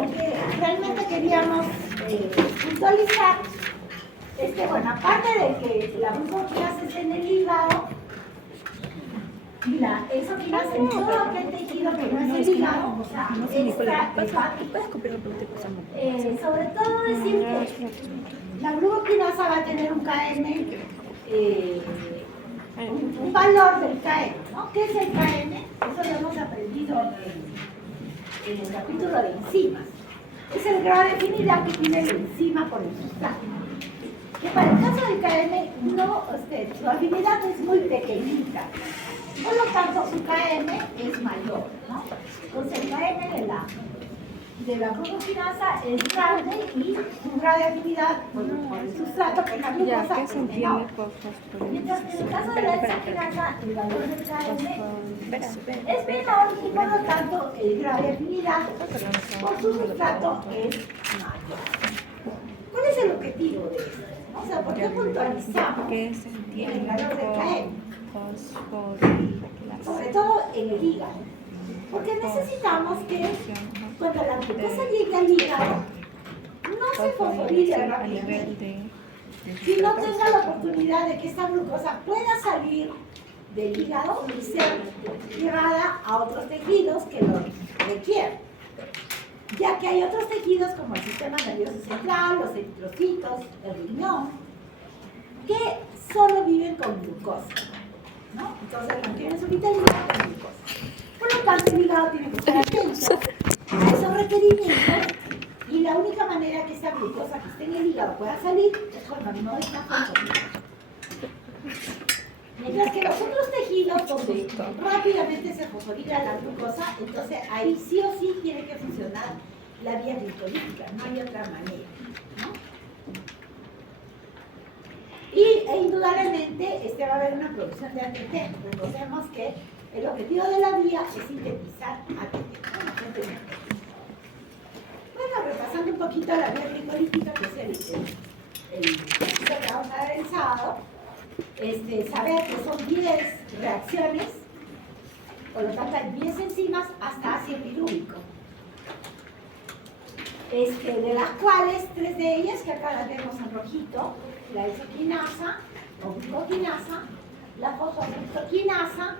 lo que realmente queríamos puntualizar es que, bueno, aparte de que la glucoquinasa es en el hígado y la exoquinasa en todo aquel tejido que no es el hígado, o sea, sobre todo decir que la glucoquinasa va a tener un KM, un valor del KM, ¿no? ¿Qué es el KM? Eso lo hemos aprendido en el capítulo de enzimas. Es el grado de afinidad que tiene la enzima por el sustrato. Que para el caso del KM, su afinidad es muy pequeñita. Por lo tanto, su KM es mayor, ¿no? Entonces, el KM de la glucoquinasa es grande y su grado de afinidad por el sustrato, que es la glucosa, es menor. Mientras que en el caso de la hexoquinasa, el valor del KM es menor y por lo tanto el grado de afinidad por su sustrato es mayor. ¿Cuál es el objetivo de esto? O sea, ¿por qué puntualizamos el valor del KM? Sobre todo en el hígado. Porque necesitamos que cuando la glucosa llegue al hígado, no se fosforile rápidamente, sino tenga la oportunidad de que esta glucosa pueda salir del hígado y ser llevada a otros tejidos que lo requieren. Ya que hay otros tejidos como el sistema nervioso central, los eritrocitos, el riñón, que solo viven con glucosa, ¿no? Entonces mantienen su vitalidad con glucosa. Por lo tanto, el hígado tiene que estar atento a esos requerimientos y la única manera que esta glucosa que esté en el hígado pueda salir es cuando no está fosforilada. Mientras que los otros tejidos donde rápidamente se fosforila la glucosa, entonces ahí sí o sí tiene que funcionar la vía glicolítica, no hay otra manera, ¿no? E indudablemente va a haber una producción de ATP. Recordemos que el objetivo de la vía es sintetizar ATP. Bueno, repasando un poquito la vía glicolítica, que es el que vamos a dar el sábado, saber que son 10 reacciones, por lo tanto hay 10 enzimas hasta ácido pirúvico. De las cuales 3 de ellas, que acá las vemos en rojito, la isoquinasa o glucoquinasa, la fosfofructoquinasa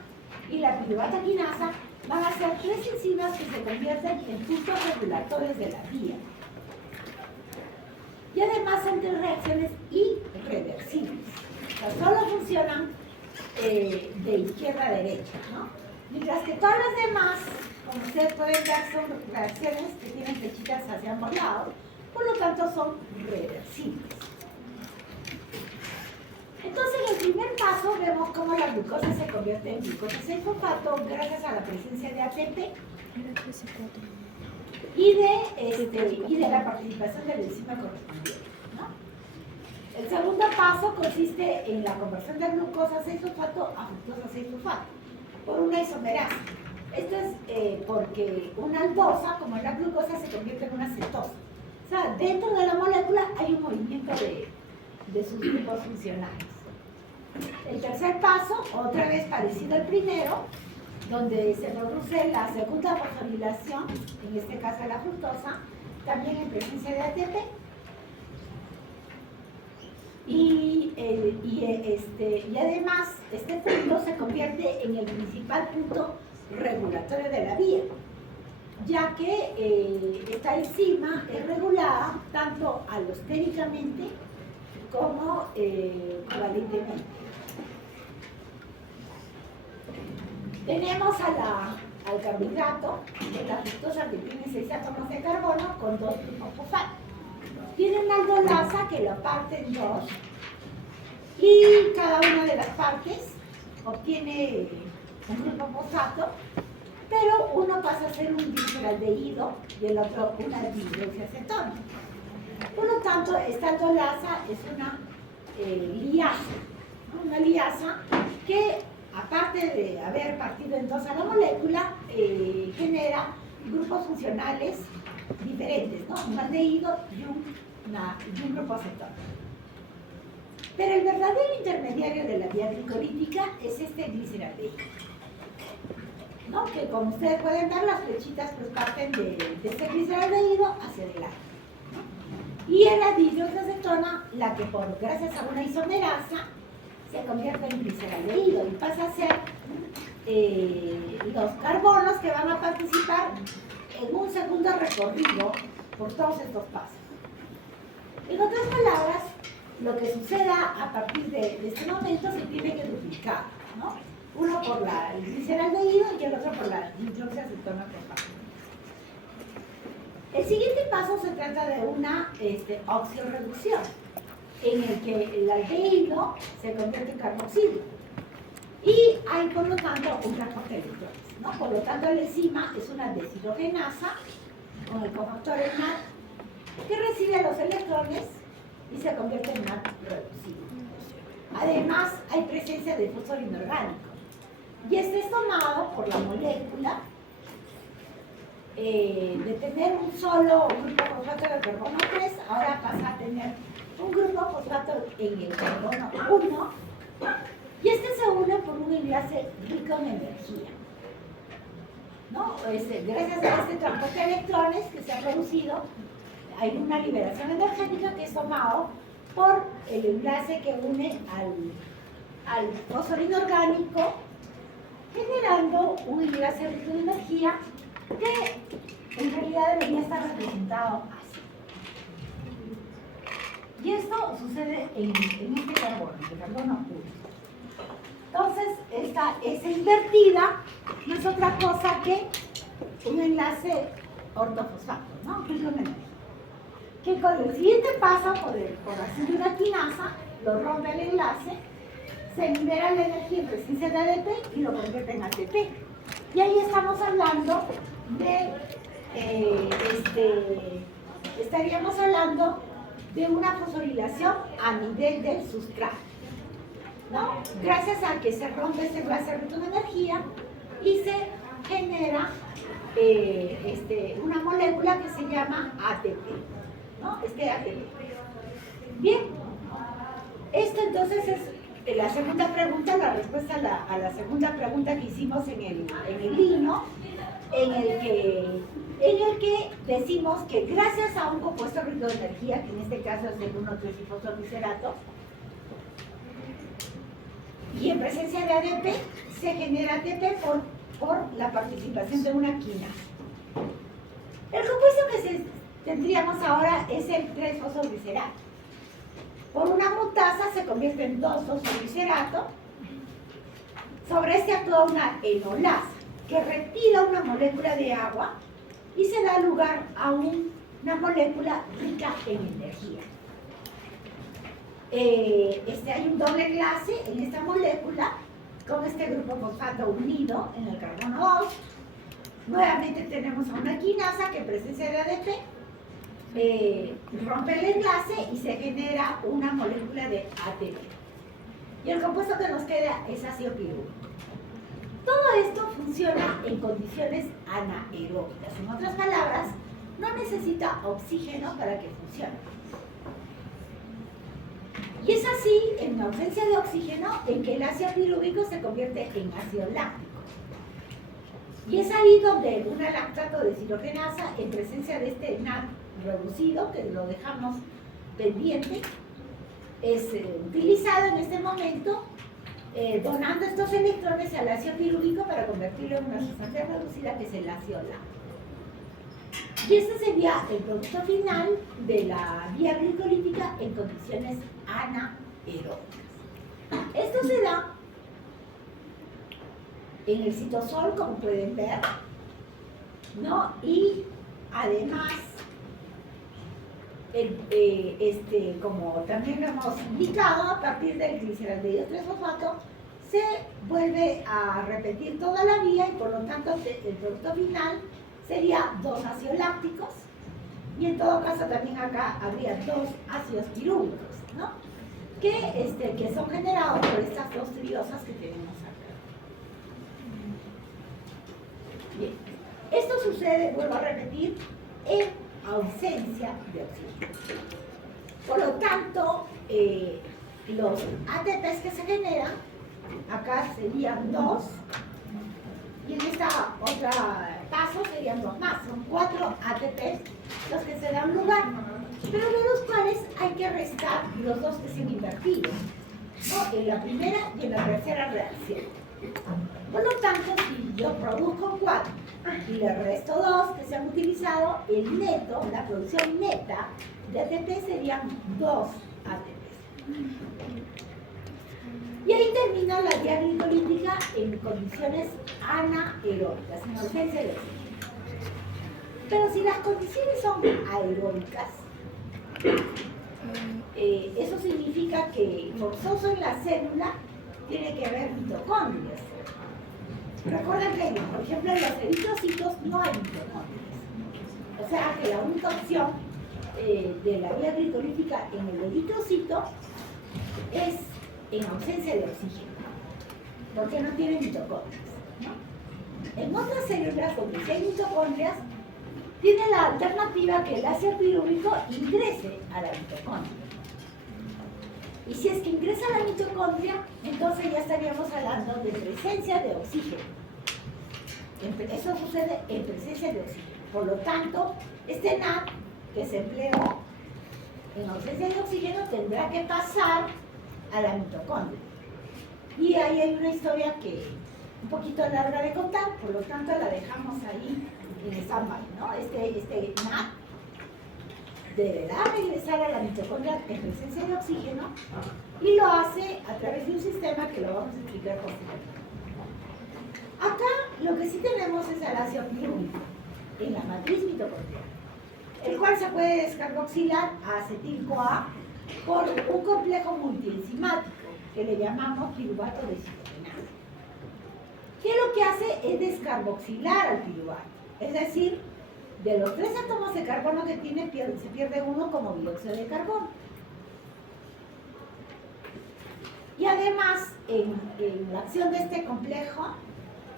y la piruvatoquinasa, van a ser 3 enzimas que se convierten en puntos regulatorios de la vía. Y además son 3 reacciones irreversibles. O sea, solo funcionan de izquierda a derecha, ¿no? Mientras que todas las demás, como ustedes pueden ver, son reacciones que tienen flechitas hacia ambos lados, por lo tanto son reversibles. Entonces, en el primer paso vemos cómo la glucosa se convierte en glucosa 6-fosfato gracias a la presencia de ATP y de la participación de la enzima correspondiente, ¿no? El segundo paso consiste en la conversión de glucosa 6-fosfato a fructosa 6-fosfato por una isomerasa. Esto es porque una aldosa, como es la glucosa, se convierte en una cetosa. O sea, dentro de la molécula hay un movimiento de sus grupos funcionales. El tercer paso, otra vez parecido al primero, donde se produce la segunda fosforilación, en este caso la fructosa, también en presencia de ATP. Y además, este punto se convierte en el principal punto regulatorio de la vía, ya que esta enzima es regulada tanto alostéricamente como covalentemente. Tenemos al carbohidrato, que es la fructosa, que tiene 6 átomos de carbono con 2 grupos fosfato. Tiene una aldolasa que la parte en 2 y cada una de las partes obtiene un grupo fosfato, pero uno pasa a ser un gliceraldehído y el otro una dihidroxiacetona. Por lo tanto, esta aldolasa es una liasa, ¿no? Una liasa que, aparte de haber partido en 2 a la molécula, genera grupos funcionales diferentes, ¿no? Un aldehído y un grupo acetona. Pero el verdadero intermediario de la vía glicolítica es este gliceraldehído, ¿no? Que como ustedes pueden ver, las flechitas pues parten de este gliceraldehído Y es la dihidroxiacetona la que gracias a una isomerasa se convierte en gliceraldehído y pasa a ser los carbonos que van a participar en un segundo recorrido por todos estos pasos. En otras palabras, lo que suceda a partir de este momento se tiene que duplicar, ¿no? Uno por el gliceraldehído y el otro por la dihidroxiacetona fosfato. El siguiente paso se trata de una oxidorreducción, en el que el aldehído se convierte en carboxilo. Y hay, por lo tanto, un transporte de electrones, ¿no? Por lo tanto, la enzima es una deshidrogenasa con el cofactor NAD que recibe los electrones y se convierte en NAD reducido. Además, hay presencia de fósforo inorgánico. Y este es tomado por la molécula de tener un solo grupo fosfato de carbono 3, ahora pasa a tener un grupo fosfato en el carbono 1, y este se une por un enlace rico en energía, ¿no? Gracias a este transporte de electrones que se ha producido, hay una liberación energética que es tomado por el enlace que une al fósforo inorgánico, generando un enlace rico en energía que en realidad debería estar representado así. Y esto sucede en este carbono, el carbono 1. Entonces, esta S invertida no es otra cosa que un enlace ortofosfato, ¿no? Rico en energía. Que con el siguiente paso, por acción de una quinasa, lo rompe el enlace, se libera la energía en presencia de ADP y lo convierte en ATP. Y ahí estamos hablando estaríamos hablando de una fosforilación a nivel del sustrato, ¿no? Gracias a que se rompe ese enlace rico en energía y se genera una molécula que se llama ATP, ¿no? ATP. Bien, esto entonces es la segunda pregunta, la respuesta a la segunda pregunta que hicimos en el himno, en el que decimos que gracias a un compuesto rico de energía, que en este caso es el 1,3-fosfoglicerato, y en presencia de ADP, se genera ATP por la participación de una quinasa. El compuesto que tendríamos ahora es el 3-fosfoglicerato. Por una mutasa se convierte en 2-fosfoglicerato. Sobre este actúa una enolasa, que retira una molécula de agua y se da lugar a una molécula rica en energía. Hay un doble enlace en esta molécula con este grupo fosfato unido en el carbono 2. Nuevamente tenemos a una quinasa que en presencia de ADP rompe el enlace y se genera una molécula de ATP. Y el compuesto que nos queda es ácido pirúvico. Todo esto funciona en condiciones anaeróbicas. En otras palabras, no necesita oxígeno para que funcione. Y es así, en ausencia de oxígeno, en que el ácido pirúvico se convierte en ácido láctico. Y es ahí donde una lactato deshidrogenasa, en presencia de este NAD reducido, que lo dejamos pendiente, es utilizado en este momento, donando estos electrones al ácido pirúvico para convertirlo en una sustancia reducida que es el ácido láctico. Y este sería el producto final de la vía glicolítica en condiciones anaeróbicas. Esto se da en el citosol, como pueden ver, ¿no? Y además, como también lo hemos indicado, a partir del gliceraldehído 3-fosfato se vuelve a repetir toda la vía y por lo tanto el producto final sería 2 ácidos lácticos y en todo caso también acá habría 2 ácidos pirúvicos, ¿no? Que son generados por estas 2 triosas que tenemos acá. Bien, esto sucede, vuelvo a repetir, en ausencia de oxígeno. Por lo tanto, los ATPs que se generan, acá serían 2, y en esta otra paso serían 2 más, son 4 ATPs los que se dan lugar. pero de los cuales hay que restar los dos que se han invertido, ¿no? En la primera y en la tercera reacción. Por lo tanto, si yo produzco 4 y le resto 2 que se han utilizado, el neto, la producción neta de ATP serían 2 ATPs. Y ahí termina la vía glicolítica en condiciones anaeróbicas, en ausencia de oxígeno. Pero si las condiciones son aeróbicas, eso significa que forzoso en la célula tiene que haber mitocondrias. Recuerden que, por ejemplo, en los eritrocitos no hay mitocondrias. O sea que la única opción de la vía glicolítica en el eritrocito es en ausencia de oxígeno, porque no tiene mitocondrias, ¿no? En otras células donde sí hay mitocondrias, tiene la alternativa que el ácido pirúvico ingrese a la mitocondria. Y si es que ingresa a la mitocondria, entonces ya estaríamos hablando de presencia de oxígeno. Eso sucede en presencia de oxígeno. Por lo tanto, este NAD que se empleó en ausencia de oxígeno tendrá que pasar a la mitocondria. Y ahí hay una historia que un poquito larga de contar, por lo tanto la dejamos ahí en stand-by, ¿no? Este NAD deberá regresar a la mitocondria en presencia de oxígeno y lo hace a través de un sistema que lo vamos a explicar posteriormente. Acá lo que sí tenemos es el ácido pirúvico en la matriz mitocondrial, el cual se puede descarboxilar a acetil-CoA por un complejo multienzimático que le llamamos piruvato deshidrogenasa. ¿Qué lo que hace? Es descarboxilar al piruvato, es decir, de los 3 átomos de carbono que tiene, se pierde uno como dióxido de carbono. Y además, en la acción de este complejo,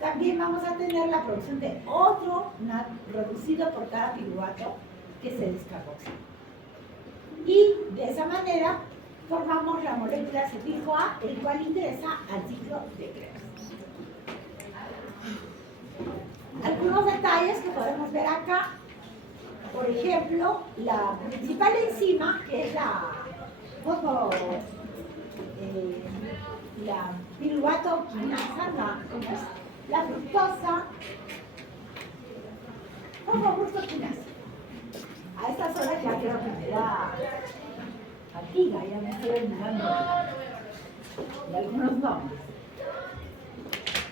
también vamos a tener la producción de otro NAD reducido por cada piruvato que se descarboxila. Y de esa manera formamos la molécula acetil-CoA, el cual ingresa al ciclo de Krebs. Algunos detalles que podemos ver acá, por ejemplo, la principal enzima, que es la piruvato quinasa, la fructosa fosfofructoquinasa. A estas horas ya creo que me da fatiga, ya me estoy olvidando de algunos nombres.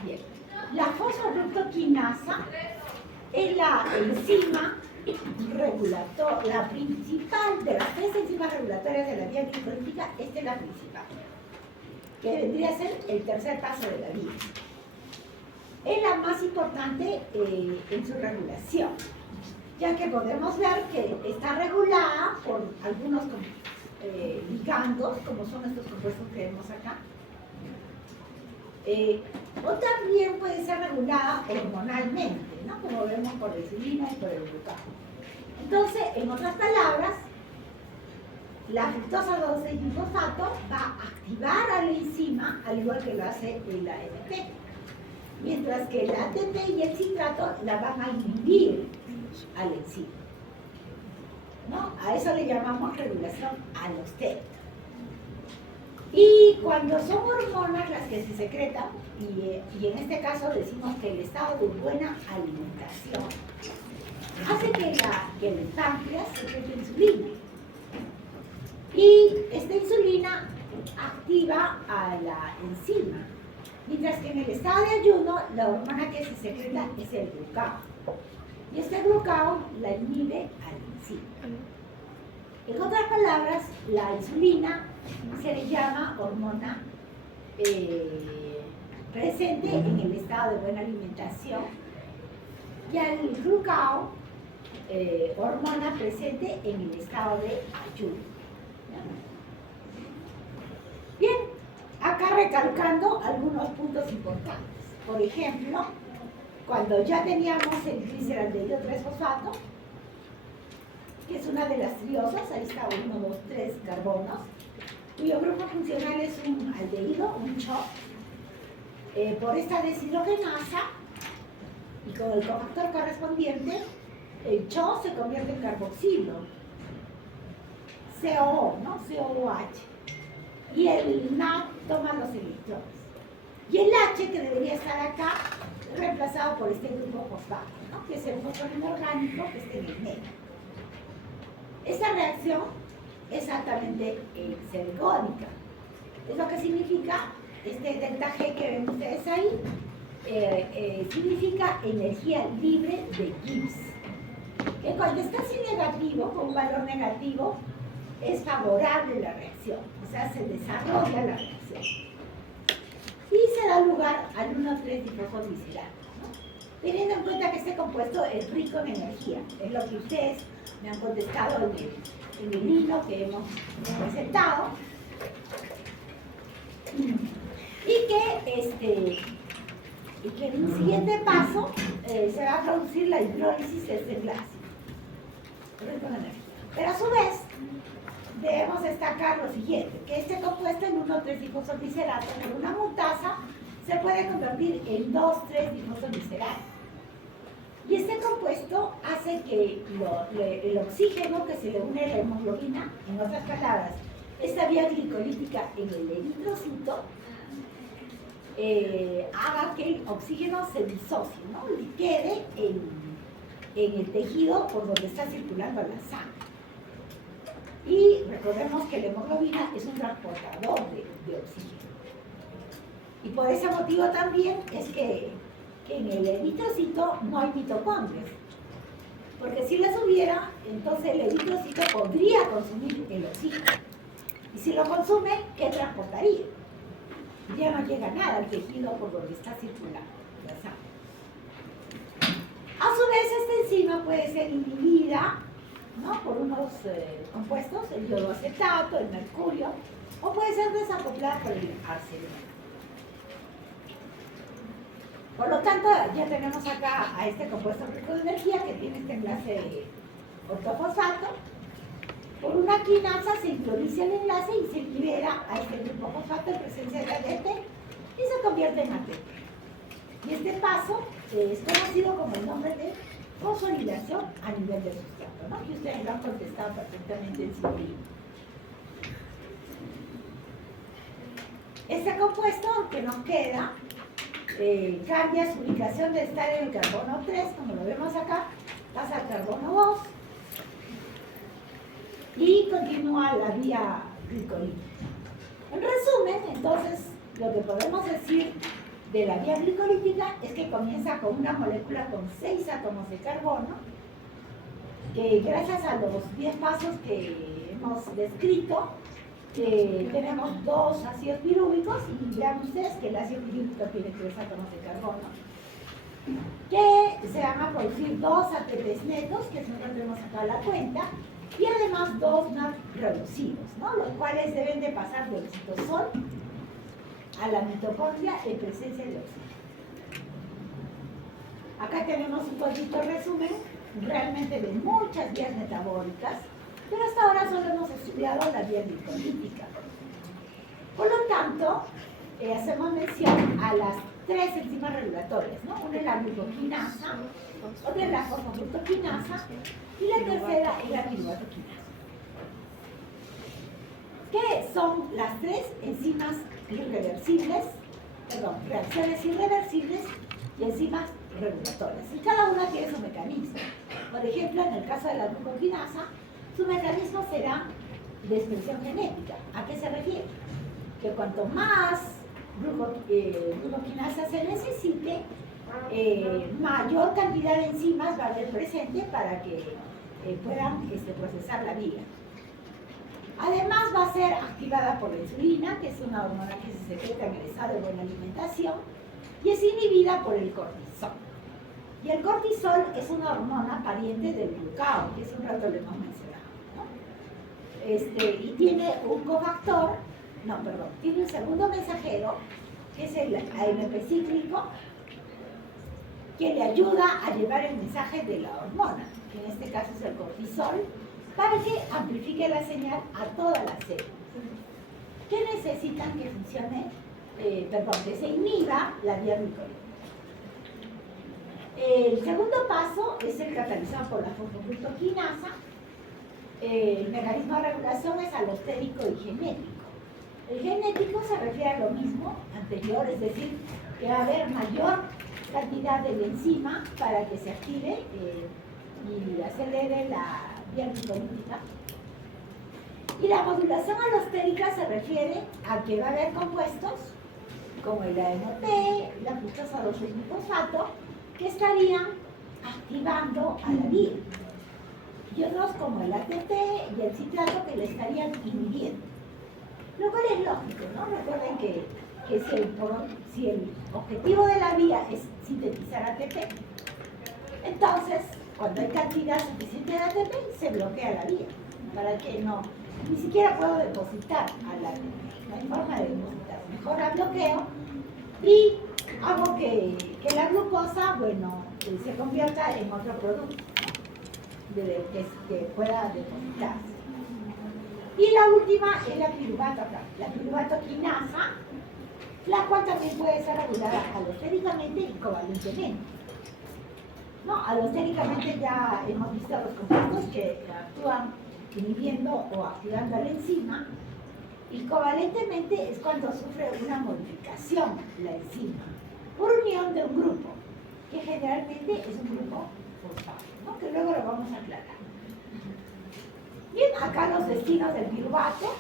Bien. La fosfofructoquinasa es la enzima regulator, la principal de las 3 enzimas regulatorias de la vía glicolítica. Esta es la principal, que vendría a ser el tercer paso de la vía. Es la más importante en su regulación, ya que podemos ver que está regulada por algunos ligandos, como son estos compuestos que vemos acá, o también puede ser regulada hormonalmente, ¿no? Como vemos por la insulina y por el glucagón. Entonces, en otras palabras, la fructosa 2,6-fosfato va a activar a la enzima, al igual que lo hace el ADP, mientras que el ATP y el citrato la van a inhibir a la enzima, ¿no? A eso le llamamos regulación alostérica. Y cuando son hormonas las que se secretan, y en este caso decimos que el estado de buena alimentación hace que el páncreas secrete insulina. Y esta insulina activa a la enzima, mientras que en el estado de ayuno la hormona que se secreta es el glucagón. Y este glucagón la inhibe a la enzima. En otras palabras, la insulina se le llama hormona presente en el estado de buena alimentación y al glucagón hormona presente en el estado de ayuno. Bien, acá recalcando algunos puntos importantes. Por ejemplo, cuando ya teníamos el gliceraldehído 3-fosfato, que es una de las triosas, ahí está 1, 2, 3 carbonos, cuyo grupo funcional es un aldehído, un CHO, por esta deshidrogenasa y con el cofactor correspondiente, el CHO se convierte en carboxilo COO, ¿no? COOH. Y el NAD toma los electrones. Y el H, que debería estar acá, reemplazado por este grupo fosfato, ¿no? Que es el fosforino orgánico que está en el medio. Esta reacción es altamente exergónica. Es lo que significa este delta G que ven ustedes ahí, significa energía libre de Gibbs. Que cuando está así negativo, con un valor negativo, es favorable la reacción, o sea, se desarrolla la reacción. Y se da lugar al 1,3-difosfoglicerato, ¿no? Teniendo en cuenta que este compuesto es rico en energía, es lo que ustedes me han contestado en el hilo que hemos presentado. Y que en un siguiente paso se va a producir la hidrólisis de este enlace. Rico en energía. Pero a su vez, debemos destacar lo siguiente, que este compuesto en 1,3-difosfoglicerato por una mutasa se puede convertir en 2,3-difosfoglicerato. Y este compuesto hace que el oxígeno que se le une a la hemoglobina, en otras palabras, esta vía glicolítica en el eritrocito, haga que el oxígeno se disocie, ¿no? Y quede en el tejido por donde está circulando la sangre. Y recordemos que la hemoglobina es un transportador de oxígeno. Y por ese motivo también es que en el eritrocito no hay mitocondrias. Porque si las hubiera, entonces el eritrocito podría consumir el oxígeno. Y si lo consume, ¿qué transportaría? Ya no llega nada al tejido por donde está circulando la sangre. A su vez, esta enzima puede ser inhibida, ¿no? Por unos compuestos, el iodoacetato, el mercurio, o puede ser desacoplada por el arsenio. Por lo tanto, ya tenemos acá a este compuesto rico de energía que tiene este enlace ortofosfato. Por una quinasa se introduce el enlace y se libera a este grupo fosfato en presencia de ADP y se convierte en ATP. Y este paso es conocido como el nombre de fosforilación a nivel del sustrato, ¿no? Que ustedes lo han contestado perfectamente en su libro. Este compuesto que nos queda cambia su ubicación de estar en el carbono 3, como lo vemos acá, pasa al carbono 2 y continúa la vía glicolítica. En resumen, entonces, lo que podemos decir de la vía glicolítica es que comienza con una molécula con 6 átomos de carbono, que gracias a los 10 pasos que hemos descrito, tenemos 2 ácidos pirúvicos, y vean ustedes que el ácido pirúvico tiene 3 átomos de carbono, que se van a producir 2 ATPs netos, que nosotros tenemos acá la cuenta, y además 2 NAD reducidos, ¿no? Los cuales deben de pasar del citosol a la mitocondria en presencia de oxígeno. Acá tenemos un poquito resumen realmente de muchas vías metabólicas, pero hasta ahora solo hemos estudiado la vía glicolítica. Por lo tanto, hacemos mención a las 3 enzimas regulatorias, ¿no? Una es la glucoquinasa, otra es la fosfoglucoquinasa y la tercera es la piruvatoquinasa. ¿Qué son las 3 enzimas irreversibles, reacciones irreversibles y enzimas regulatorias? Y cada una tiene su mecanismo. Por ejemplo, en el caso de la glucoquinasa, su mecanismo será de expresión genética. ¿A qué se refiere? Que cuanto más glucoquinasa se necesite, mayor cantidad de enzimas va a haber presente para que puedan procesar la vía. Además va a ser activada por la insulina, que es una hormona que se secreta en el estado de buena alimentación, y es inhibida por el cortisol. Y el cortisol es una hormona pariente del glucagón, que hace un rato le hemos mencionado, ¿no? Y tiene un cofactor, tiene un segundo mensajero, que es el AMP cíclico, que le ayuda a llevar el mensaje de la hormona, que en este caso es el cortisol, para que amplifique la señal a todas las células, que necesitan que funcione, que se inhiba la vía glicolítica. El segundo paso es el catalizado por la fosfoglucoquinasa, el mecanismo de regulación es alostérico y genético. El genético se refiere a lo mismo anterior, es decir, que va a haber mayor cantidad de la enzima para que se active y acelere la vía glicolítica. Y la modulación alostérica se refiere a que va a haber compuestos como el AMP, la fructosa 2-fosfato, que estarían activando a la vía. Y otros como el ATP y el citrato que le estarían inhibiendo. Lo cual es lógico, ¿no? Recuerden que si el objetivo de la vía es sintetizar ATP, entonces cuando hay cantidad suficiente de ATP se bloquea la vía, para que ni siquiera puedo depositar al ATP, no hay forma de depositar, mejor la bloqueo y hago que la glucosa, se convierta en otro producto que pueda depositarse. Y la última es la piruvatoquinasa, la cual también puede ser regulada alostéricamente y covalentemente. No, alostéricamente ya hemos visto los compuestos que actúan inhibiendo o activando la enzima, y covalentemente es cuando sufre una modificación la enzima por unión de un grupo, que generalmente es un grupo fosfato, ¿no? Que luego lo vamos a aclarar. Bien, acá los destinos del piruvato.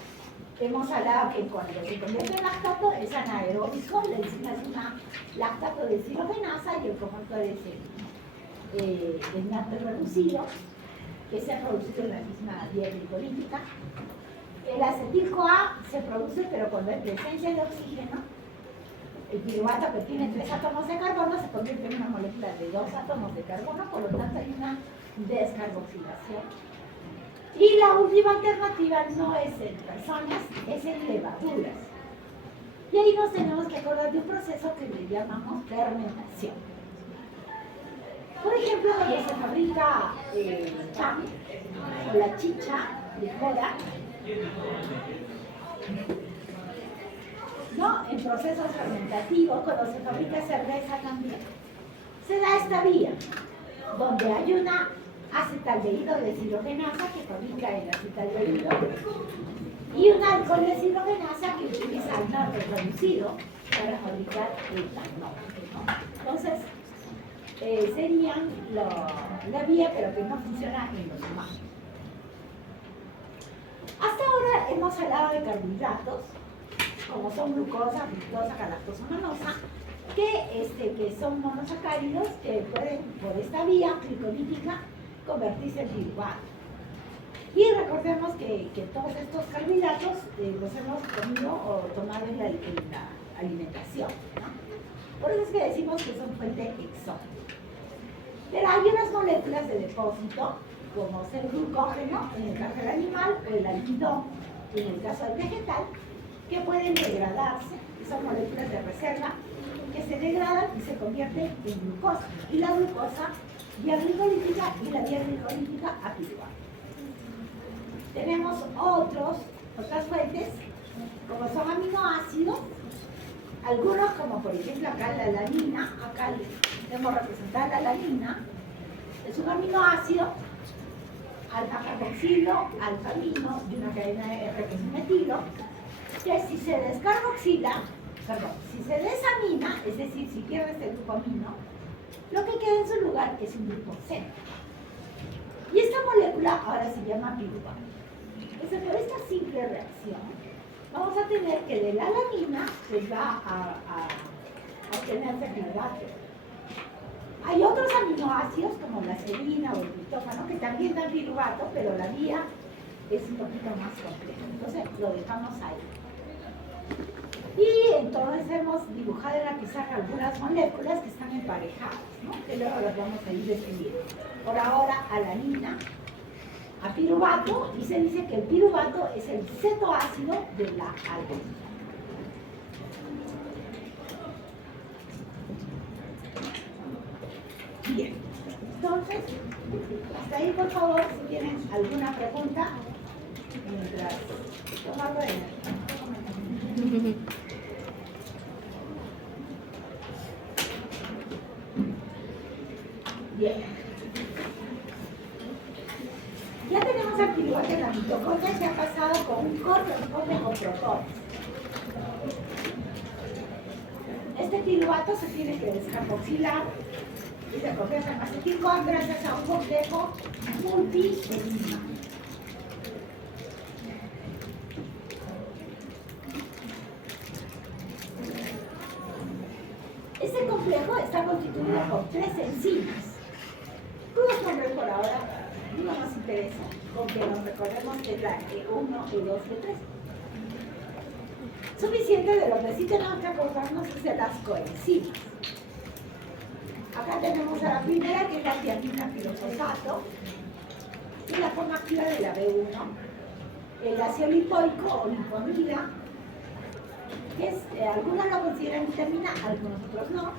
Hemos hablado que cuando se convierte en lactato es anaeróbico, la enzima es una lactato deshidrogenasa y el cofactor es el NAT reducido, que se ha producido en la misma vía glicolítica. El acetil-CoA se produce, pero cuando hay presencia de oxígeno, el piruvato, que tiene 3 átomos de carbono, se convierte en una molécula de 2 átomos de carbono, por lo tanto hay una descarboxilación. Y la última alternativa no es en personas, es en levaduras. Y ahí nos tenemos que acordar de un proceso que le llamamos fermentación. Por ejemplo, donde se fabrica pan o la chicha de jora, ¿no? En procesos fermentativos, cuando se fabrica cerveza también, se da esta vía, donde hay una acetaldehído deshidrogenasa que fabrica el acetaldehído y un alcohol deshidrogenasa que utiliza el NAT reducido para fabricar el etanol, ¿no? Entonces, serían la vía, pero que no funciona en los humanos. Hasta ahora hemos hablado de carbohidratos, como son glucosa, fructosa, galactosa, manosa, que son monosacáridos que pueden, por esta vía glicolítica, convertirse en piruvato. Y recordemos que todos estos carbohidratos los hemos comido o tomado en la alimentación, ¿no? Por eso es que decimos que son fuente exótica. Pero hay unas moléculas de depósito, como es el glucógeno en el caso del animal o el almidón en el caso del vegetal, que pueden degradarse, que son moléculas de reserva, que se degradan y se convierten en glucosa. Y la glucosa, vía glicolítica, y la vía glicolítica a piruvato. Tenemos otras fuentes, como son aminoácidos, algunos como por ejemplo acá la alanina, acá hemos representado la alanina, es un aminoácido alfa-carboxilo, alfa-amino de una cadena de R que es un metilo, que si se descarboxila, si se desamina, es decir, si pierde este grupo amino, lo que queda en su lugar es un grupo C. Y esta molécula ahora se llama piruvato. Entonces, por esta simple reacción, vamos a tener que de la alanina pues va a obtenerse piruvato. Hay otros aminoácidos como la serina o el triptófano que también dan piruvato, pero la vía es un poquito más compleja. Entonces lo dejamos ahí. Y entonces hemos dibujado en la pizarra algunas moléculas que están emparejadas, ¿no? Que luego las vamos a ir definiendo. Por ahora, alanina, a piruvato, y se dice que el piruvato es el cetoácido de la alanina. Bien, entonces, hasta ahí por favor, si tienen alguna pregunta, mientras tomando Bien. Ya tenemos al piruvato en la mitocondria que ha pasado con un complejo protón. Este piruvato se tiene que descarboxilar y se convierte en acetil-CoA gracias a un complejo multienzima. Este complejo está constituido por 3 enzimas, cuyos nombres por ahora no nos interesa, con que nos recordemos que es la E1, E2, E3. Suficiente de lo que sí tenemos que acordarnos es de las coenzimas. Acá tenemos a la primera, que es la tiamina pirofosfato, y la forma activa de la B1, el ácido lipoico o lipomida, que es, algunos lo consideran vitamina, algunos otros no,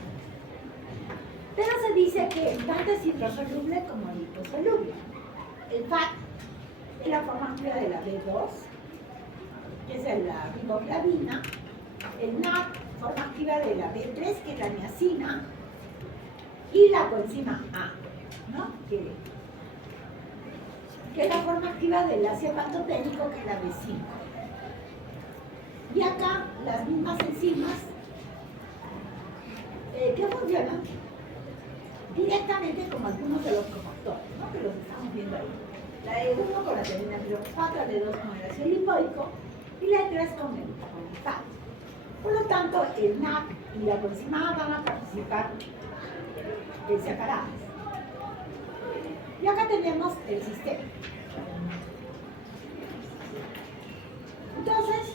pero se dice que tanto es hidrosoluble como liposoluble. El FAT es la forma activa de la B2, que es la riboflavina, el NAC, forma activa de la B3, que es la niacina, y la coenzima A, ¿no? que es la forma activa del ácido pantoténico, que es la B5. Y acá las mismas enzimas que funcionan directamente como algunos de los cofactores, ¿no? Que los estamos viendo ahí. La E1 con la tiamina pirofosfato, la E2 con el ácido lipoico y la E3 con el FAT. Por lo tanto, el NAC y la coenzima A van a participar separadas. Y acá tenemos el sistema. Entonces,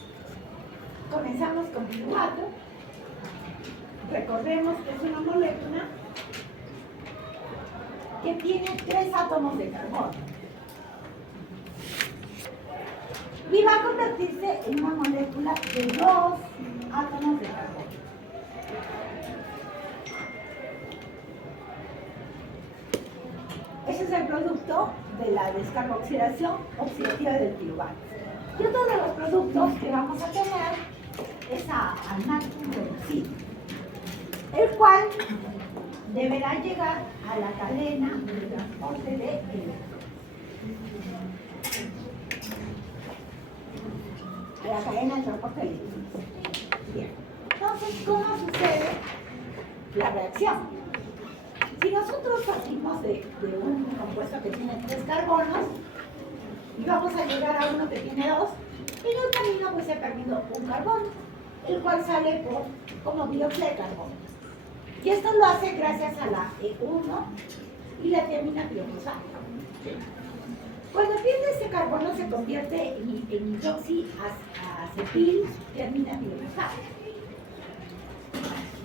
comenzamos con piruvato. Recordemos que es una molécula que tiene 3 átomos de carbono. Y va a convertirse en una molécula de 2 átomos de carbono. Ese es el producto de la descarboxilación oxidativa del piruvato. Y otro de los productos que vamos a tener es al natrium reducido, el cual deberá llegar a la cadena de transporte de electrones. A la cadena de transporte de electrones. Bien. Entonces, ¿cómo sucede la reacción? Si nosotros partimos de un compuesto que tiene 3 carbonos y vamos a llegar a uno que tiene 2, en el camino pues he perdido un carbono, el cual sale como dióxido de carbono. Y esto lo hace gracias a la E1 y la tiamina pirofosfato. Cuando pierde este carbono se convierte en hidroxiacetil tiamina pirofosfato.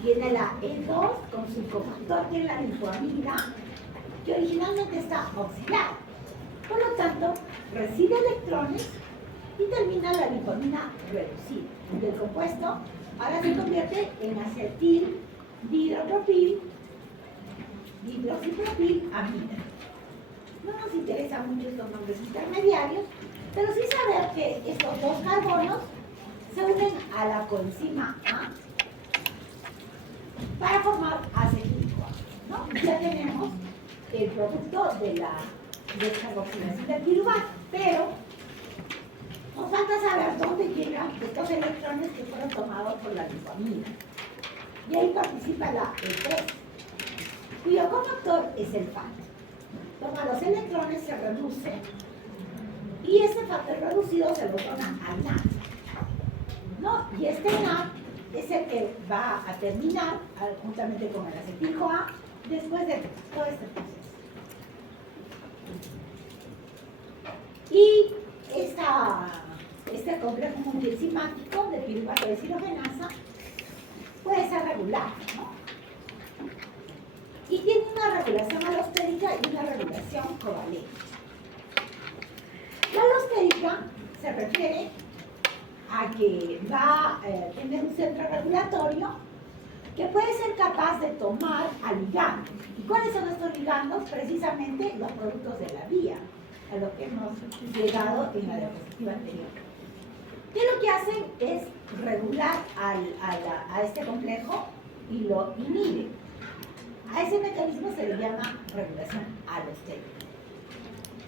Viene la E2 con su cofactor, que es la lipoamida, que originalmente está oxidada. Por lo tanto, recibe electrones y termina la lipoamina reducida. El compuesto ahora se convierte en acetil dihidropropil, dihidroxipropil-amida. No nos interesan mucho estos nombres intermediarios, pero sí saber que estos 2 carbonos se unen a la coenzima A para formar acetil-CoA, ¿no? Ya tenemos el producto de la descarboxilación del piruvato, pero nos falta saber dónde llegan estos electrones que fueron tomados por la lipoamida. Y ahí participa la E3, cuyo cofactor es el FAT. Toma los electrones, se reduce, y ese factor reducido se lo toma al NAD, ¿no? Y este NAD es el que va a terminar juntamente con el acetil-CoA después de todo este proceso. Y este complejo multienzimático de piruvato deshidrogenasa puede ser regular, ¿no? Y tiene una regulación alostérica y una regulación covalente. La alostérica se refiere a que va a tener un centro regulatorio que puede ser capaz de tomar a ligandos. ¿Y cuáles son estos ligandos? Precisamente los productos de la vía, a lo que hemos llegado en la diapositiva anterior. Que lo que hacen es regular a este complejo y lo inhibe. A ese mecanismo se le llama regulación alostérica.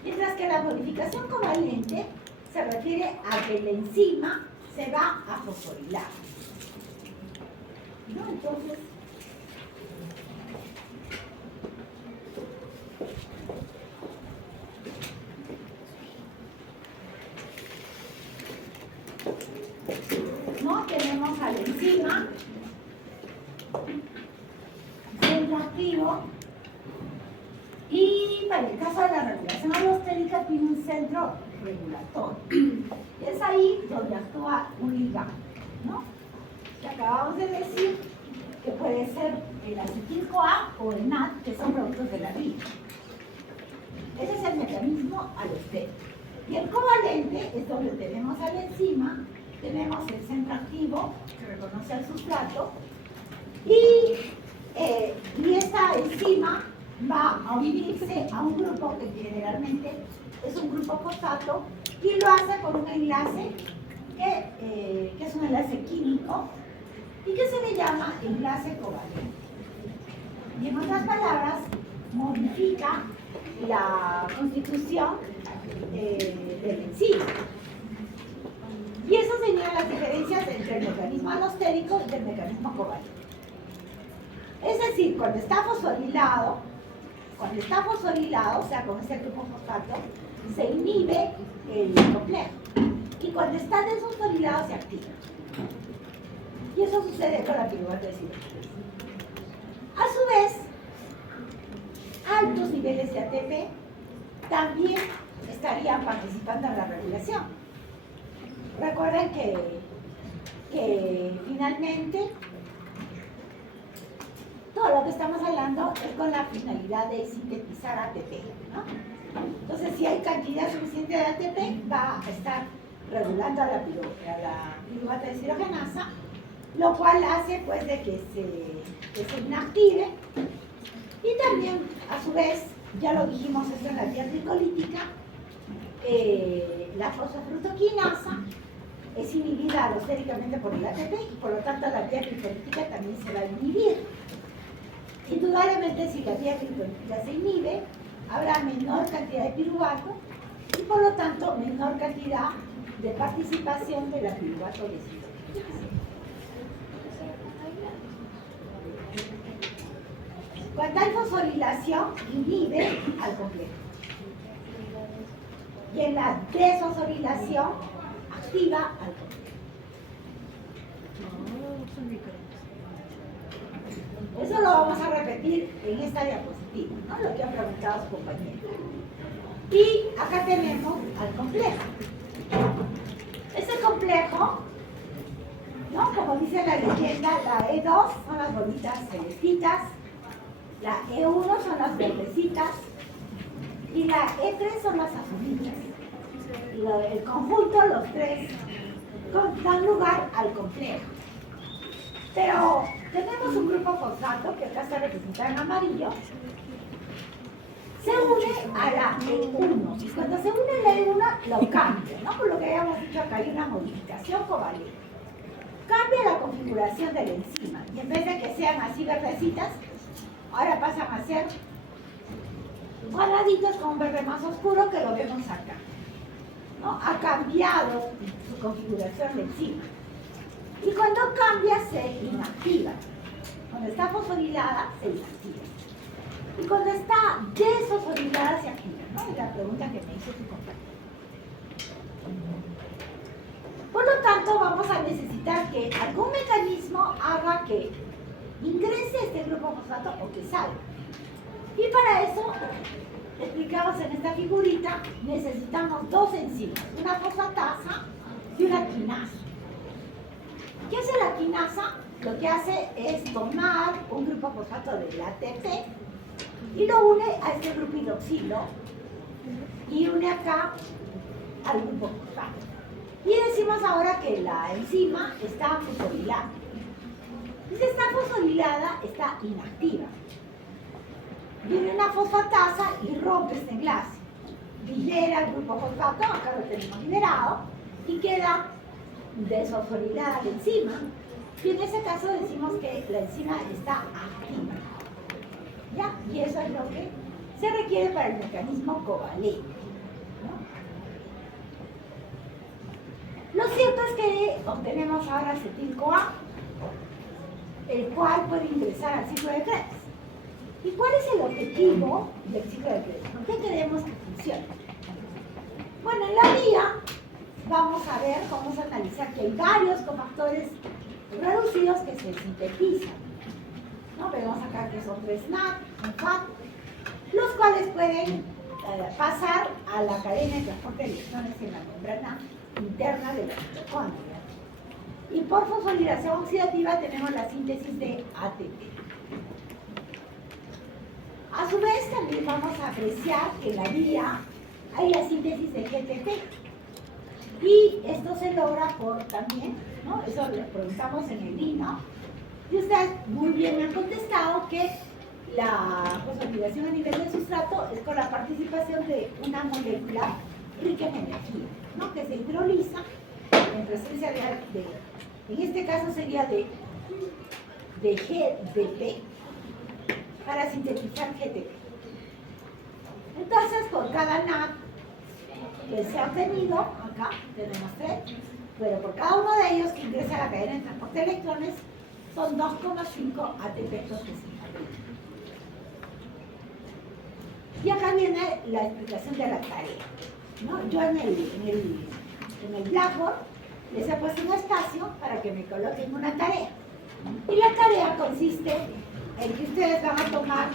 Mientras que la modificación covalente se refiere a que la enzima se va a fosforilar. ¿No? Entonces, ¿no? Tenemos a la enzima, centro activo, y para el caso de la regulación alostérica tiene un centro regulatorio. Es ahí donde actúa un ligando, ¿no? Que acabamos de decir que puede ser el acetil-CoA o el NAD, que son productos de la vida. Ese es el mecanismo alostérico. Y el covalente es donde tenemos a la enzima, tenemos el centro activo que reconoce al sustrato, y esta enzima va a unirse a un grupo que generalmente es un grupo fosfato y lo hace con un enlace que es un enlace químico y que se le llama enlace covalente. Y en otras palabras, modifica la constitución de la enzima. Y eso señala las diferencias entre el mecanismo alostérico y el mecanismo covalente. Es decir, cuando está fosforilado, o sea, con ese grupo fosfato, se inhibe el complejo. Y cuando está desfosforilado, se activa. Y eso sucede con la piruvata de hidrogenasa. A su vez, altos niveles de ATP también estarían participando en la regulación. Recuerden que finalmente todo lo que estamos hablando es con la finalidad de sintetizar ATP, ¿no? Entonces, si hay cantidad suficiente de ATP, va a estar regulando a la piruvata deshidrogenasa, lo cual hace pues de que se inactive. Y también, a su vez, ya lo dijimos esto en la vía glicolítica, la fosfofructoquinasa es inhibida alostéricamente por el ATP y por lo tanto la vía glicolítica también se va a inhibir. Indudablemente, si la vía glicolítica se inhibe, habrá menor cantidad de piruvato y por lo tanto menor cantidad de participación de la piruvato deshidrogenasa. Cuando hay fosforilación, inhibe al complejo. Y en la desfosforilación, activa al complejo. Eso lo vamos a repetir en esta diapositiva, ¿no? Lo que han preguntado sus compañeros. Y acá tenemos al complejo. Ese complejo, ¿no? Como dice la leyenda, la E2 son las bolitas celestitas, la E1 son las verdecitas y la E3 son las azulitas. El conjunto, los tres, dan lugar al complejo. Pero tenemos un grupo fosfato, que acá está representado en amarillo, se une a la E1. Y cuando se une a la E1, lo cambia, ¿no? Por lo que habíamos dicho acá, hay una modificación covalente. Cambia la configuración de la enzima. Y en vez de que sean así verdecitas, ahora pasan a ser cuadraditos con un verde más oscuro que lo vemos acá, ¿no? Ha cambiado su configuración de enzima. Y cuando cambia, se inactiva. Cuando está fosforilada, se inactiva. Y cuando está desfosforilada, se activa, ¿no? Y la pregunta que me hizo tu compañero. Por lo tanto, vamos a necesitar que algún mecanismo haga que ingrese este grupo fosfato o que salga. Y para eso, explicamos en esta figurita, necesitamos dos enzimas, una fosfatasa y una quinasa. ¿Qué hace la quinasa? Lo que hace es tomar un grupo fosfato del ATP y lo une a este grupo hidroxilo y une acá al grupo fosfato. Y decimos ahora que la enzima está fosforilada. Y si está fosforilada, está inactiva. Viene una fosfatasa y rompe este enlace. Libera el grupo fosfato, acá lo tenemos liberado, y queda desfosforilada la enzima. Y en ese caso decimos que la enzima está activa. ¿Ya? Y eso es lo que se requiere para el mecanismo covalente. que obtenemos ahora acetil-CoA, el cual puede ingresar al ciclo de Krebs. ¿Y cuál es el objetivo del ciclo de Krebs? ¿Por qué queremos que funcione? Bueno, en la vía vamos a analizar que hay varios cofactores reducidos que se sintetizan, ¿no? Vemos acá que son 3 NAD, un FAT, los cuales pueden pasar a la cadena de transporte de electrones en la membrana interna de la mitocondria. Y por fosforilación oxidativa tenemos la síntesis de ATP. A su vez también vamos a apreciar que en la vía hay la síntesis de GTP. Y esto se logra por también, ¿no? Eso lo preguntamos en el lino. Y ustedes muy bien me han contestado que la fosforilación a nivel de sustrato es con la participación de una molécula rica en energía, ¿no? Que se hidroliza en presencia en este caso sería de GDP para sintetizar GTP. Entonces, por cada NAD que se ha obtenido, acá tenemos 3, pero por cada uno de ellos que ingresa a la cadena de transporte de electrones, son 2,5 ATP fosforilados. Y acá viene la explicación de la tarea, ¿no? Yo en el Blackboard les he puesto un espacio para que me coloquen una tarea. Y la tarea consiste en que ustedes van a tomar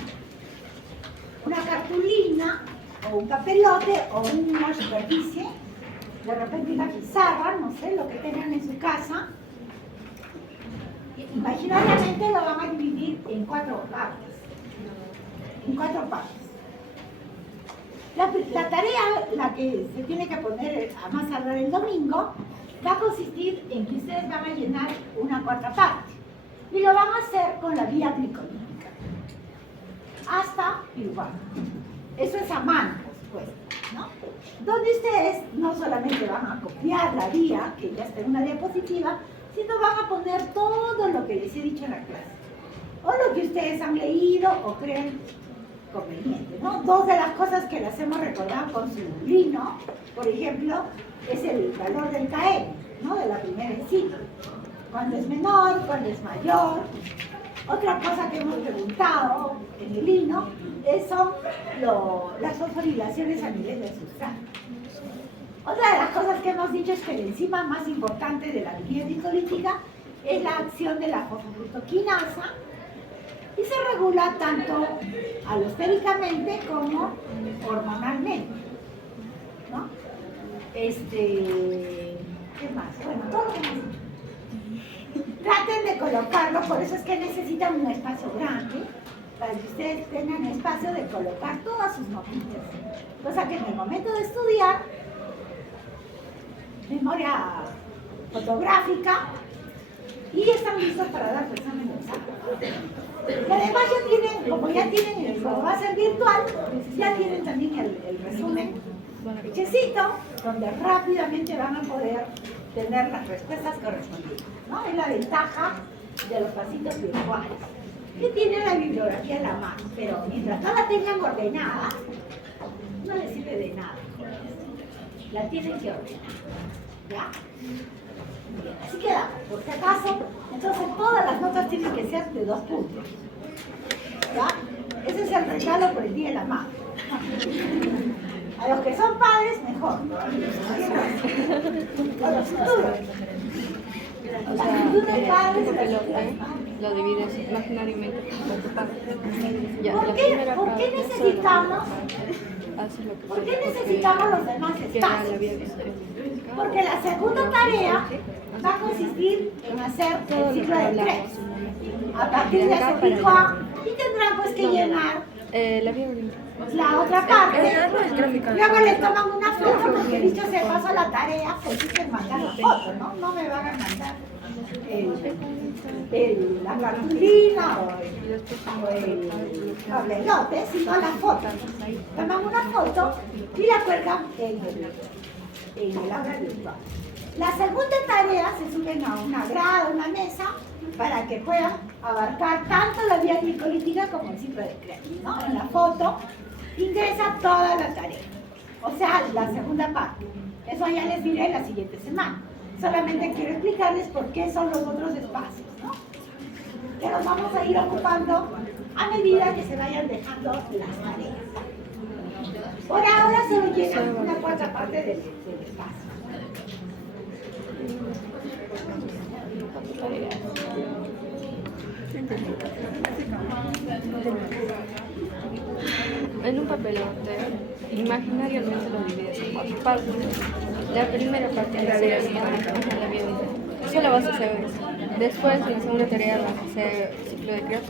una cartulina o un papelote o una superficie, de repente una pizarra, no sé, lo que tengan en su casa. Imaginariamente lo van a dividir en 4 partes. En 4 partes. La tarea, la que se tiene que poner a más tardar el domingo, va a consistir en que ustedes van a llenar una 4ª parte. Y lo van a hacer con la vía glicolítica. Hasta piruvato. Eso es a mano, por supuesto, ¿no? Donde ustedes no solamente van a copiar la vía, que ya está en una diapositiva, sino van a poner todo lo que les he dicho en la clase. O lo que ustedes han leído o creen conveniente, ¿no? 2 de las cosas que las hemos recordado con su lino, por ejemplo, es el valor del KM, ¿no? De la primera enzima. Cuando es menor, cuando es mayor. Otra cosa que hemos preguntado en el lino son las fosforilaciones a nivel del sustrato. Otra de las cosas que hemos dicho es que la enzima más importante de la vía glicolítica es la acción de la fosfofructoquinasa y se regula tanto alostéricamente como hormonalmente, ¿no? ¿Qué más? Bueno, todo lo que hemos dicho. Traten de colocarlo, por eso es que necesitan un espacio grande, para que ustedes tengan espacio de colocar todas sus notitas. Cosa que en el momento de estudiar, memoria fotográfica, y están listos para dar examen de examen. Y además ya tienen, como ya tienen el juego va a ser virtual, ya tienen también el resumen hechecito, donde rápidamente van a poder tener las respuestas correspondientes, ¿no? Es la ventaja de los pasitos virtuales, que tienen la bibliografía en la mano, pero mientras no la tengan ordenada, no les sirve de nada. La tienen que ordenar, ¿ya? Bien, así queda, por si acaso, entonces todas las notas tienen que ser de 2 puntos, ¿ya? Ese es el regalo por el Día de la Madre. A los que son padres, mejor. A los futuros. O sea, lo divides imaginariamente por tu parte. ¿Por qué necesitamos los demás espacios? Porque la segunda tarea va a consistir en hacer el ciclo de Krebs. A partir de ese pico A, y tendrán pues que llenar la otra parte. Luego les toman una foto, porque dicho se pasó la tarea, pues sí que mandar la foto, ¿no? No me van a mandar la cartulina o el tablerote, sino la foto. Toman una foto y la cuelgan en el aula virtual. La segunda tarea se suben a una grada, una mesa, para que puedan abarcar tanto la vía glicolítica como el ciclo de Krebs, ¿no? En la foto ingresa toda la tarea, o sea, la segunda parte. Eso ya les diré la siguiente semana. Solamente quiero explicarles por qué son los otros espacios, ¿no? Que los vamos a ir ocupando a medida que se vayan dejando las tareas. Por ahora solo llenan una cuarta parte del espacio. En un papelote, imaginariamente lo divides en 4 partes. La primera parte es la vida. Eso lo vas a hacer. Después, en la segunda tarea vas a hacer ciclo de Krebs.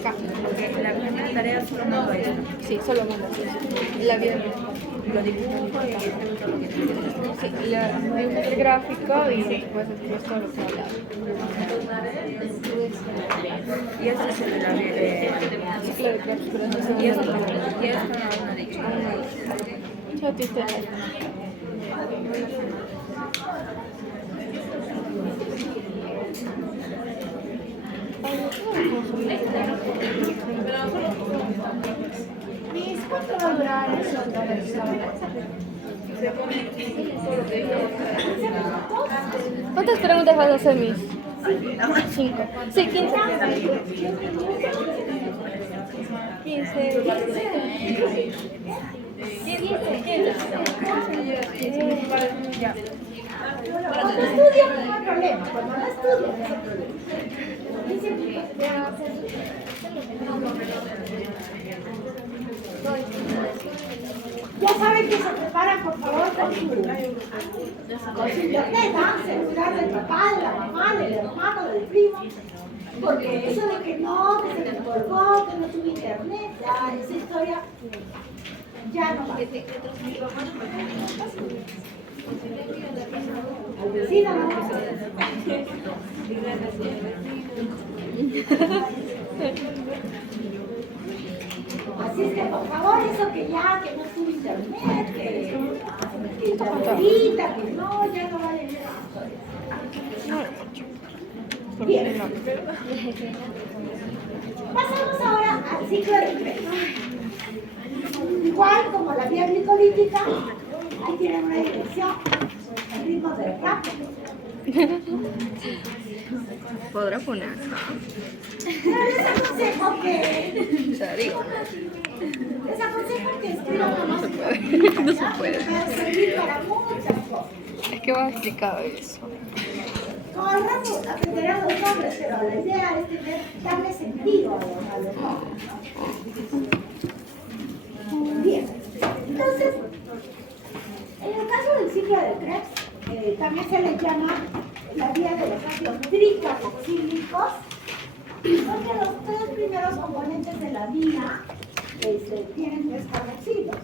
Acá. La primera tarea solo mando esto. Sí, solo mandas eso. La vida. Lo dibujo y todo lo que tiene. Sí, dibujas el gráfico y después escribes todo lo que hablaba. Y eso es el de la vida. Ciclo de Krebs, pero eso es Y eso segunda no, tarea. y esto no lo han dicho. Yo te estoy. Mis, ¿cuánto va a durar eso? ¿Cuántas preguntas vas a hacer, Miss? 5. Sí, 15. 15. Cuando estudian no hay problema, cuando no estudian no hay problema. Ya saben que se preparan, por favor, con su internet, ¿no? Celular del papá, de la mamá, del hermano, del primo. Porque eso de que no, que se me colgó, que no tuve internet, ya esa historia ya no va. Al vecino, ¿no? Así es que por favor, eso que ya, que no tuve internet, que la abuelita, que no, ya no vale nada. Bien. Pasamos ahora al ciclo de Krebs. Igual como la vía glicolítica, ahí tienen una dirección, el ritmo del rap. Podrá poner acá. Pero les aconsejo que escriban No se puede. No se puede. Para servir para muchas cosas. Es que va a explicar eso. Con el rato aprenderán los nombres, pero la idea es darle sentido a los nombres, ¿no? Bien, entonces, en el caso del ciclo de Krebs, también se le llama la vía de los ácidos tricarboxílicos, porque los 3 primeros componentes de la vía tienen 3 carboxilos.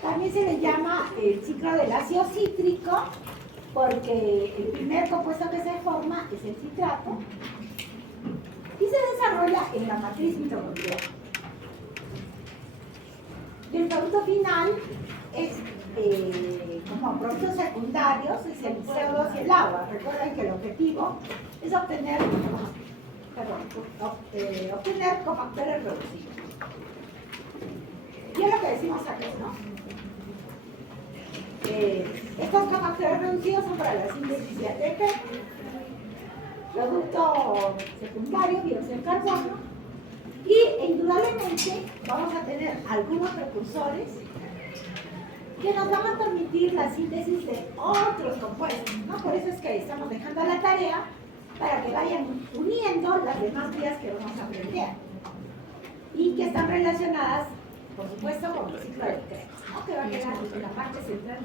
También se le llama el ciclo del ácido cítrico, porque el primer compuesto que se forma es el citrato y se desarrolla en la matriz mitocondrial. Y el producto final es, como productos secundarios, es el CO2 y el agua. Recuerden que el objetivo es obtener cofactores reducidos. Y es lo que decimos aquí, ¿no? Estos cofactores reducidos son para la síntesis de ATP, producto secundario, dióxido de carbono, y indudablemente vamos a tener algunos precursores que nos van a permitir la síntesis de otros compuestos, ¿no? Por eso es que estamos dejando la tarea para que vayan uniendo las demás vías que vamos a aprender y que están relacionadas, por supuesto, con el ciclo de Krebs, ¿no? Que va a quedar en la parte central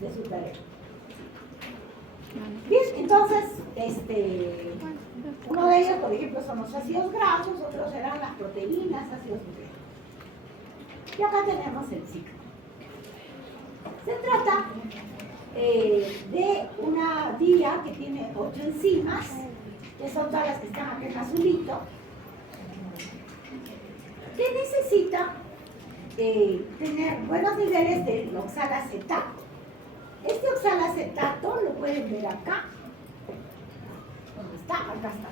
de su tarea. Bien, entonces, uno de ellos, por ejemplo, son los ácidos grasos, otros serán las proteínas, ácidos nucleicos. Y acá tenemos el ciclo. Se trata de una vía que tiene 8 enzimas, que son todas las que están aquí en azulito, que necesita tener buenos niveles de oxalacetato. Este oxalacetato lo pueden ver acá. ¿Dónde está? Acá está.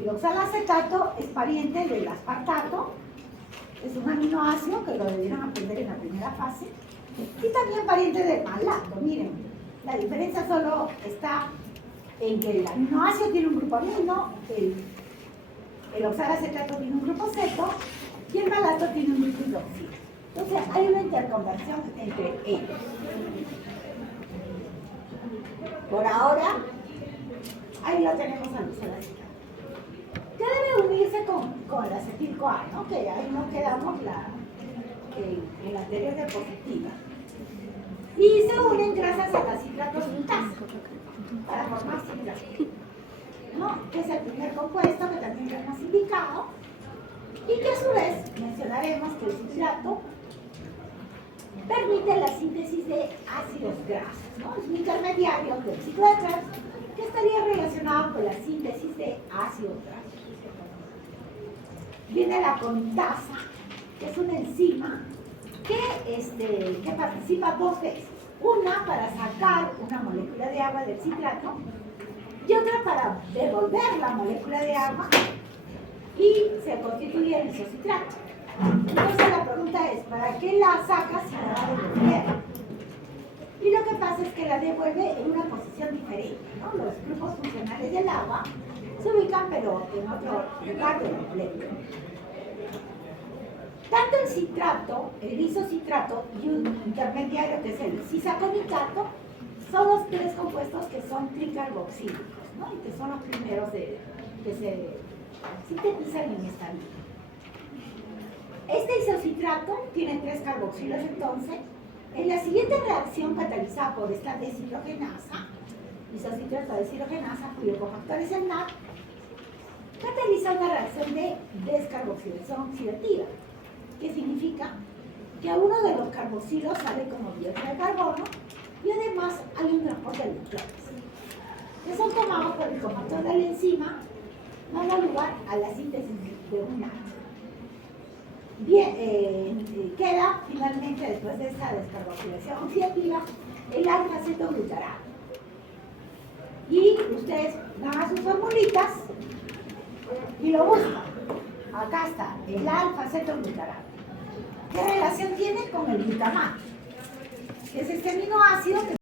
El oxalacetato es pariente del aspartato, es un aminoácido que lo debieron aprender en la primera fase, y también pariente del malato. Miren, La diferencia solo está en que el aminoácido tiene un grupo amino, el oxalacetato tiene un grupo ceto y el malato tiene un grupo hidroxilo. Entonces hay una interconversión entre ellos. Por ahora, ahí lo tenemos al oxalacetato. ¿Qué debe unirse con el acetil-CoA? ¿No? Que ahí nos quedamos en la anterior diapositiva. Y se unen gracias a la citrato sintasa para formar citrato, ¿no? Que es el primer compuesto que también ya hemos indicado y que a su vez mencionaremos que el citrato permite la síntesis de ácidos grasos, ¿no? Es un intermediario del ciclo de Krebs que estaría relacionado con la síntesis de ácidos grasos. Viene la comitasa, que es una enzima que participa dos veces. Una para sacar una molécula de agua del citrato y otra para devolver la molécula de agua y se constituye el isocitrato. Entonces la pregunta es, ¿para qué la sacas si la va a devolver? Y lo que pasa es que la devuelve en una posición diferente, ¿no? Los grupos funcionales del agua se ubican pero en otro lugar de la molécula. Tanto el citrato, el isocitrato y un intermediario que es el cisaconitato son los tres compuestos que son tricarboxílicos, ¿no? Y que son los primeros que se sintetizan en esta vía. Este isocitrato tiene tres carboxilos entonces. En la siguiente reacción catalizada por esta deshidrogenasa, isocitrato deshidrogenasa, cuyo cofactor es el NAD, cataliza una reacción de descarboxilación oxidativa, que significa que uno de los carboxilos sale como dióxido de carbono y además hay un transporte de electrones que son tomados por el cofactor de la enzima, dando lugar a la síntesis de un NAD. Bien, queda finalmente después de esta descarboxilación oxidativa el alfa-cetoglutarato. Y ustedes dan a sus formulitas y lo buscan. Acá está el alfa-cetoglutarato. ¿Qué relación tiene con el glutamato? Es este aminoácido que